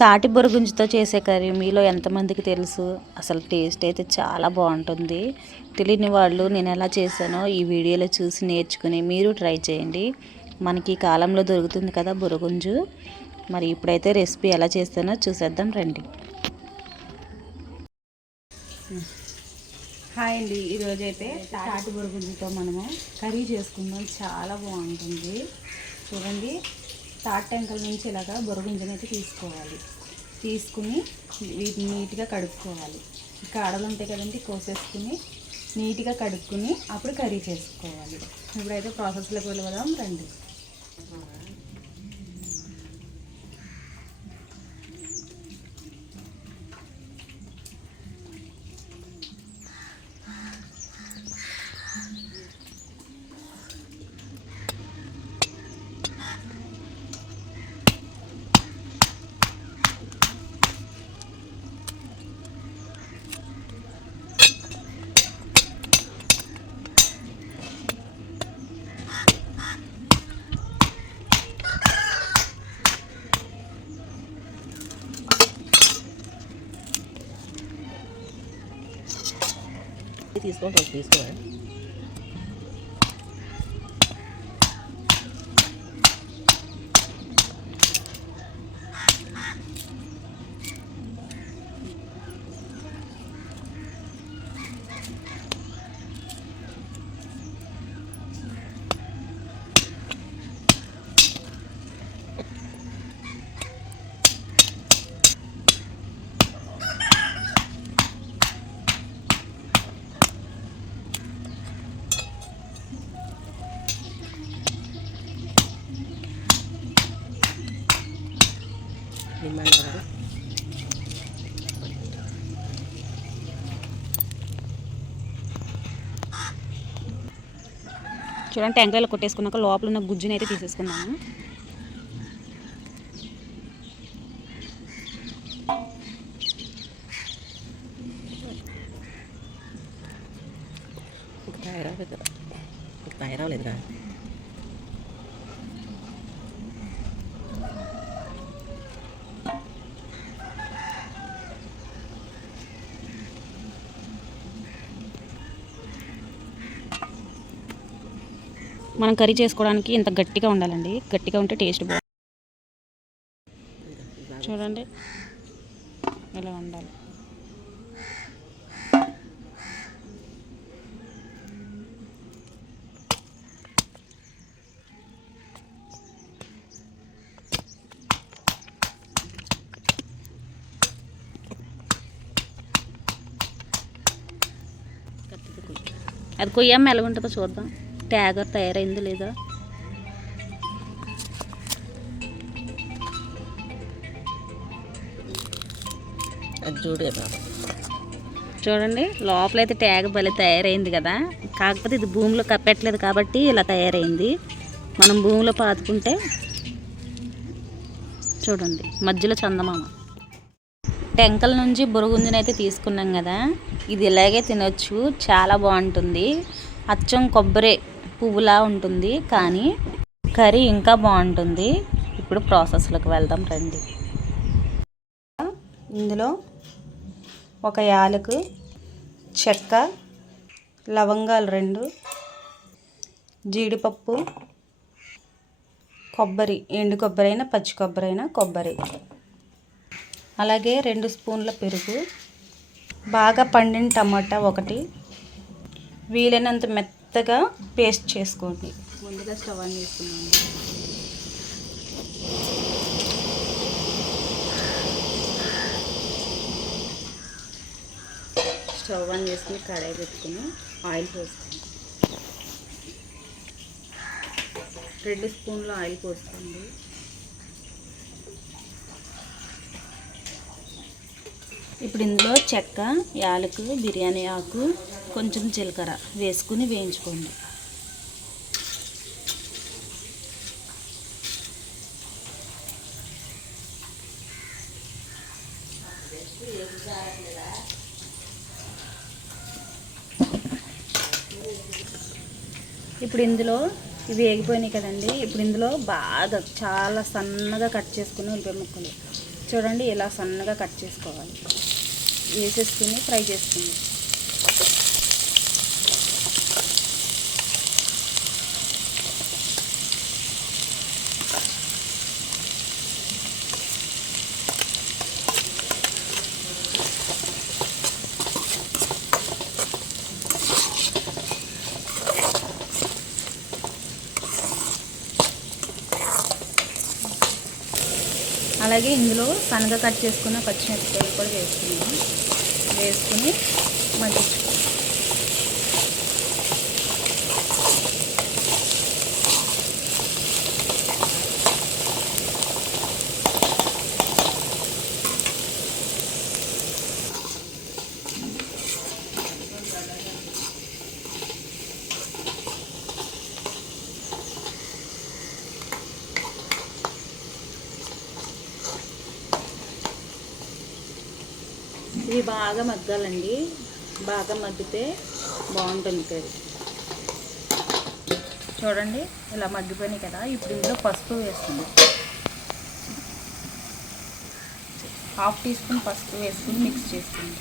తాటి బొరుగుంజుతో చేసే కర్రీ మీలో ఎంతమందికి తెలుసు? అసలు టేస్ట్ అయితే చాలా బాగుంటుంది. తెలియని వాళ్ళు నేను ఎలా చేశానో ఈ వీడియోలో చూసి నేర్చుకుని మీరు ట్రై చేయండి. మనకి ఈ కాలంలో దొరుకుతుంది కదా బొరుగుంజు. మరి ఇప్పుడైతే రెసిపీ ఎలా చేస్తానో చూసేద్దాం రండి. హాయ్ అండి. ఈరోజు అయితే తాటి బొరుగుంజుతో మనము కర్రీ చేసుకుందాం. చాలా బాగుంటుంది. చూడండి. తాటి టెంకల నుంచి ఇలాగా బొరుగుంజని అయితే తీసుకోవాలి. తీసుకుని వీటిని నీట్గా కడుక్కోవాలి. కాడలు ఉంటాయి కదండి కోసేసుకుని నీట్గా కడుక్కుని అప్పుడు కర్రీ చేసుకోవాలి. ఇప్పుడైతే ప్రాసెస్లోకి వెళ్ళిపోదాం రండి. తీసుకోండి కొంచెం తీసుకోండి చూడండి టెంకాయలు కొట్టేసుకున్నాక లోపల ఉన్న గుజ్జుని అయితే తీసేసుకున్నాము ఇంకా తయారవలేదు కదా ఇంకా తయారవలేదు కదా మనం కర్రీ చేసుకోవడానికి ఇంత గట్టిగా ఉండాలండి. గట్టిగా ఉంటే టేస్ట్ బాగుంది చూడండి. ఇలా ఉండాలి. అది కొయ్యమ్మ ఎలాగుంటుందో చూద్దాం. ట్యాగర్ తయారైంది లేదా. చూడే చూడండి లోపలైతే ట్యాగ్ భలే తయారైంది కదా. కాకపోతే ఇది భూమిలో కప్పెట్టలేదు కాబట్టి ఇలా తయారైంది. మనం భూమిలో పాతుకుంటే చూడండి మధ్యలో చందమామ. టెంకల నుంచి బురుగుంజుని అయితే తీసుకున్నాం కదా. ఇది ఇలాగే తినొచ్చు చాలా బాగుంటుంది. అచ్చం కొబ్బరి. పువ్వులా ఉంటుంది కానీ కర్రీ ఇంకా బాగుంటుంది. ఇప్పుడు ప్రాసెస్లోకి వెళ్దాం రండి. ఇందులో ఒక యాలకు చెక్క లవంగాలు రెండు జీడిపప్పు కొబ్బరి ఎండు కొబ్బరి అయినా పచ్చి కొబ్బరి అయినా కొబ్బరి. అలాగే రెండు స్పూన్ల పెరుగు. బాగా పండిన టమాటా ఒకటి. వీలైనంత మెత్త మెత్తగా పేస్ట్ చేసుకోండి. ముందుగా స్టవ్ ఆన్ చేసుకున్నాను స్టవ్ ఆన్ చేసుకుని కడాయి పెట్టుకుని ఆయిల్ పోసుకోండి. రెండు స్పూన్ల ఆయిల్ పోసుకోండి. ఇప్పుడు ఇందులో చెక్క యాలకు బిర్యానీ ఆకు కొంచెం జీలకర్ర వేసుకుని వేయించుకోండి. ఇప్పుడు ఇందులో ఇవి వేగిపోయినాయి కదండి. ఇప్పుడు ఇందులో బాగా చాలా సన్నగా కట్ చేసుకుని ఉల్లిపాయ ముక్కలు. చూడండి ఇలా సన్నగా కట్ చేసుకోవాలి. వేసేసుకుని ఫ్రై చేసుకుంది. అలాగే ఇందులో సన్నగా కట్ చేసుకున్న పచ్చిమిరపకాయలు కూడా వేసుకున్నాం వేసుకుని మళ్ళీ ఇవి బాగా మగ్గాలండి. బాగా మగ్గితే బాగుంటుంది కర్రీ. చూడండి ఇలా మగ్గిపోయినాయి కదా. ఇప్పుడు ఇందులో పసుపు వేస్తుంది హాఫ్ టీ స్పూన్ పసుపు వేసుకుని మిక్స్ చేస్తుంది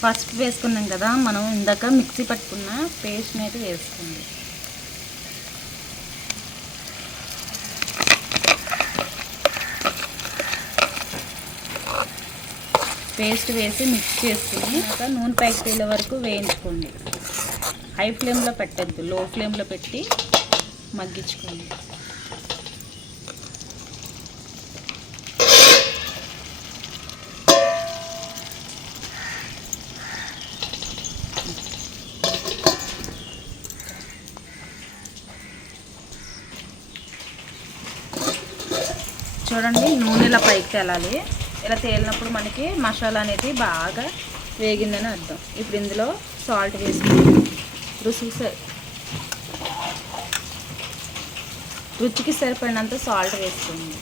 ఫస్ట్ వేసుకున్నాం కదా మనం ఇందాక మిక్సీ పట్టుకున్న పేస్ట్ని అయితే వేసుకోండి. పేస్ట్ వేసి మిక్స్ చేసుకుని ఇంకా నూనె పైకి తేలే వరకు వేయించుకోండి. హై ఫ్లేమ్లో పెట్టద్దు లో ఫ్లేమ్లో పెట్టి మగ్గించుకోండి. చూడండి నూనె ఇలా పైకి తేలాలి. ఇలా తేలినప్పుడు మనకి మసాలా అనేది బాగా వేగిందని అర్థం. ఇప్పుడు ఇందులో సాల్ట్ వేసుకుని రుచికి రుచికి సరిపడినంత సాల్ట్ వేసుకుంది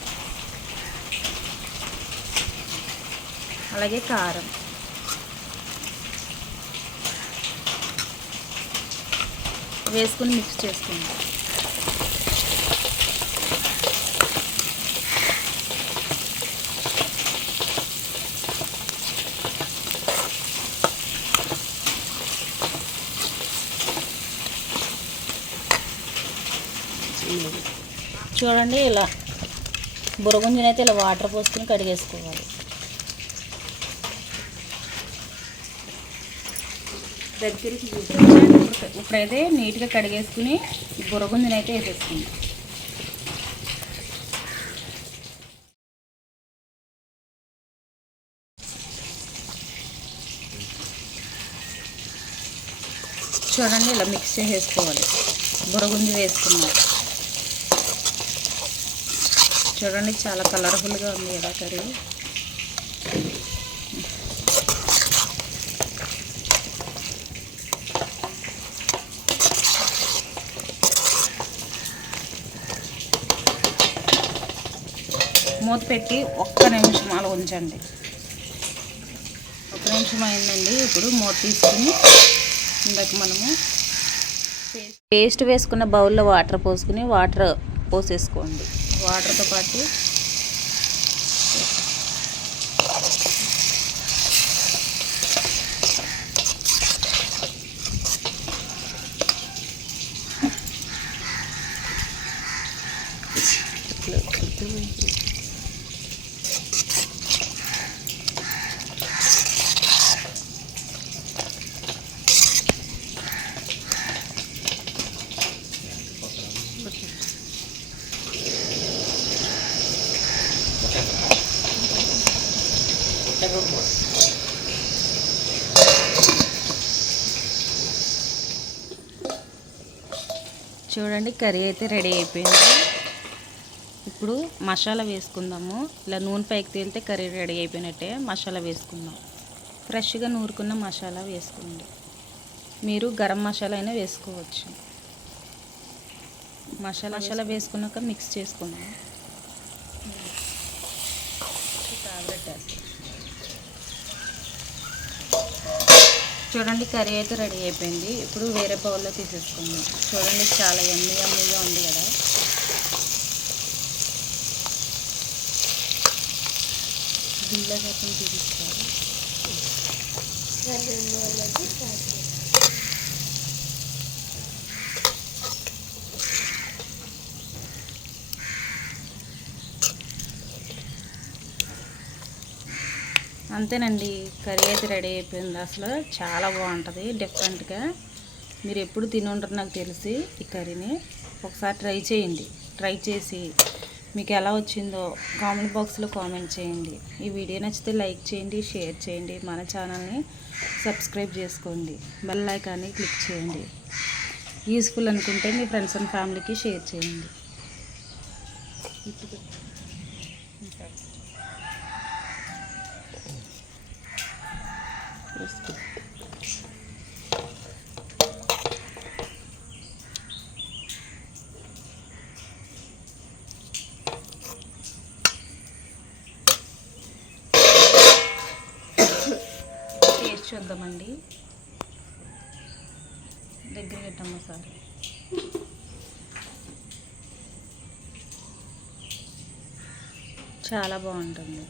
అలాగే కారం. వేసుకుని మిక్స్ చేసుకోండి చూడండి ఇలా బురగుంజని అయితే ఇలా వాటర్ పోసుకుని కడిగేసుకోవాలి. దగ్గరికి చూపించండి. ఇప్పుడు ఇప్పుడైతే నీట్గా కడిగేసుకుని బురగుంజని అయితే వేసేసుకుంది. చూడండి ఇలా మిక్స్ చేసేసుకోవాలి. బురగుంజి వేసుకున్నారు చూడండి చాలా కలర్ఫుల్గా ఉంది కదా కర్రీ. మూత పెట్టి ఒక్క నిమిషం అలా ఉంచండి. ఒక నిమిషం అయిందండి ఇప్పుడు మూత తీసుకుని ఇందాక మనము పేస్ట్ వేసుకున్న బౌల్లో వాటర్ పోసుకుని వాటర్ పోసేసుకోండి. వాటర్తో పాటు చూడండి కర్రీ అయితే రెడీ అయిపోయింది. ఇప్పుడు మసాలా వేసుకుందాము. ఇలా నూనె పైకి తేలితే కర్రీ రెడీ అయిపోయినట్టే మసాలా వేసుకుందాం. ఫ్రెష్గా నూరుకున్న మసాలా వేసుకోండి. మీరు గరం మసాలా అయినా వేసుకోవచ్చు. మసాలా మసాలా వేసుకున్నాక మిక్స్ చేసుకున్నాం చూడండి కర్రీ అయితే రెడీ అయిపోయింది. ఇప్పుడు వేరే బౌల్లో తీసేసుకుందాం. చూడండి చాలా ఎమ్మి ఎమ్మిగా ఉంది కదా. బిల్ల శాతం తీసుకోవాలి అంతేనండి కర్రీ అయితే రెడీ అయిపోయింది. అసలు చాలా బాగుంటుంది డిఫరెంట్గా. మీరు ఎప్పుడు తిని ఉంటారు నాకు తెలిసి ఈ కర్రీని. ఒకసారి ట్రై చేయండి ట్రై చేసి మీకు ఎలా వచ్చిందో కామెంట్ బాక్స్లో కామెంట్ చేయండి. ఈ వీడియో నచ్చితే లైక్ చేయండి షేర్ చేయండి మన ఛానల్ని సబ్స్క్రైబ్ చేసుకోండి. బెల్ ఐకాన్ని క్లిక్ చేయండి. యూస్ఫుల్ అనుకుంటే మీ ఫ్రెండ్స్ అండ్ ఫ్యామిలీకి షేర్ చేయండి. టేస్ట్ చూద్దామండి. దగ్గర పెట్టమ్మా సార్ చాలా బాగుంటుంది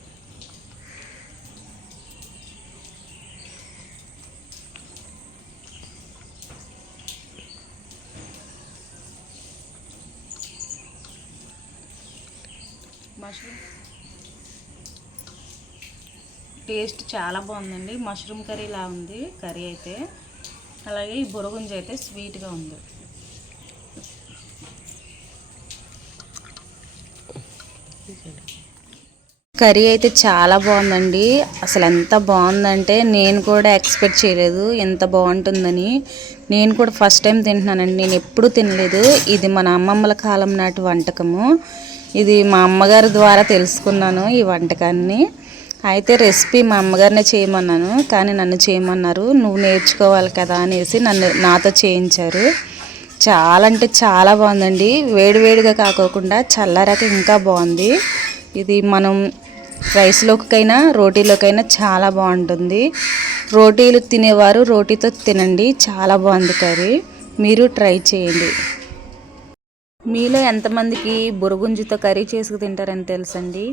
మష్రూమ్ టేస్ట్ చాలా బాగుందండి. మష్రూమ్ కర్రీలా ఉంది కర్రీ అయితే. అలాగే ఈ బురగుంజ అయితే స్వీట్గా ఉంది. కర్రీ అయితే చాలా బాగుందండి. అసలు ఎంత బాగుందంటే నేను కూడా ఎక్స్పెక్ట్ చేయలేదు ఎంత బాగుంటుందని. నేను కూడా ఫస్ట్ టైం తింటున్నానండి. నేను ఎప్పుడూ తినలేదు. ఇది మన అమ్మమ్మల కాలం నాటి వంటకము. ఇది మా అమ్మగారి ద్వారా తెలుసుకున్నాను ఈ వంటకాన్ని. అయితే రెసిపీ మా అమ్మగారినే చేయమన్నాను కానీ నన్ను చేయమన్నారు. నువ్వు నేర్చుకోవాలి కదా అనేసి నన్ను నాతో చేయించారు. చాలా అంటే చాలా బాగుందండి. వేడివేడిగా కాకోకుండా చల్లారాక ఇంకా బాగుంది. ఇది మనం రైస్లోకైనా రోటీలోకైనా చాలా బాగుంటుంది. రోటీలు తినేవారు రోటీతో తినండి చాలా బాగుంది కర్రీ. మీరు ట్రై చేయండి. మీలో ఎంతమందికి బురుగుంజుతో కర్రీ చేసుకు తింటారని తెలుసండి?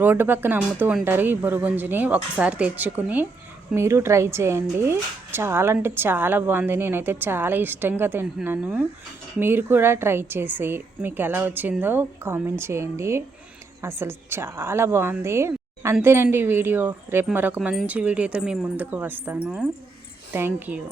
రోడ్డు పక్కన అమ్ముతూ ఉంటారు ఈ బురుగుంజుని. ఒకసారి తెచ్చుకుని మీరు ట్రై చేయండి. చాలా అంటే చాలా బాగుంది. నేనైతే చాలా ఇష్టంగా తింటున్నాను. మీరు కూడా ట్రై చేసి మీకు ఎలా వచ్చిందో కామెంట్ చేయండి. అసలు చాలా బాగుంది. అంతేనండి వీడియో. రేపు మరొక మంచి వీడియోతో మీ ముందుకు వస్తాను. Thank you.